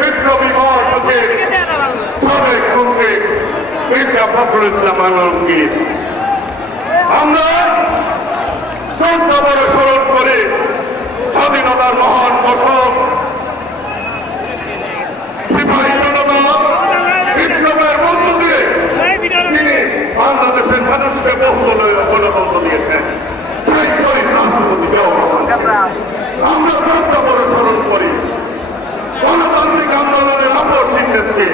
বিপ্লবী মহাসচিব সাবেক মন্ত্রী মির্জা ফখরুল ইসলাম আলমগীর। আমরা শ্রদ্ধা বড় স্মরণ করে স্বাধীনতার মহান ঘোষক সিপাহী জনতা বিপ্লবের মধ্য দিয়ে তিনি বাংলাদেশের মানুষকে বহুদলীয় গণতন্ত্র দিয়েছেন। সেই শহীদ রাষ্ট্রপতি জিয়াউর রহমান আমরা শ্রদ্ধা বড় স্মরণ করি গণতান্ত্রিক আন্দোলনের আপসীন নেত্রী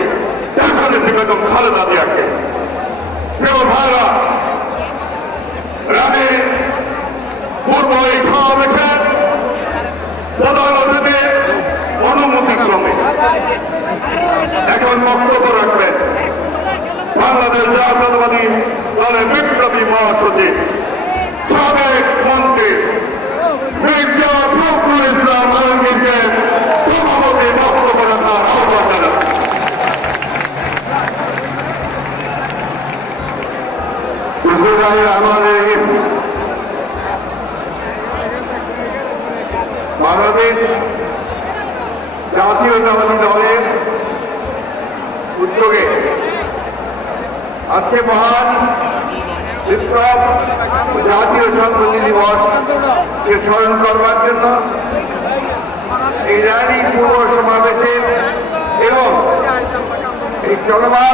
দেশনেত্রী বেগম খালেদা জিয়াকে। প্রিয় ভাইরা, আমি পূর্ব এই সমাবেশের প্রধান অতিথির অনুমতিক্রমে এখন বক্তব্য রাখবেন বাংলাদেশ জাতীয়তাবাদী দলের বিপ্লবী মহাসচিব সাবেক মন্ত্রী মির্জা ফখরুল ইসলাম আলমগীরকে সভাপতি বক্তব্য রাখার আহ্বান জানাচ্ছি। বাংলাদেশ জাতীয়তাবাদী দলের উদ্যোগে আজকে মহান বিপ্লব জাতীয় সংহতি দিবসকে স্মরণ করবার জন্য এই র্যালি পূর্ব সমাবেশে এবং এই জনবাদ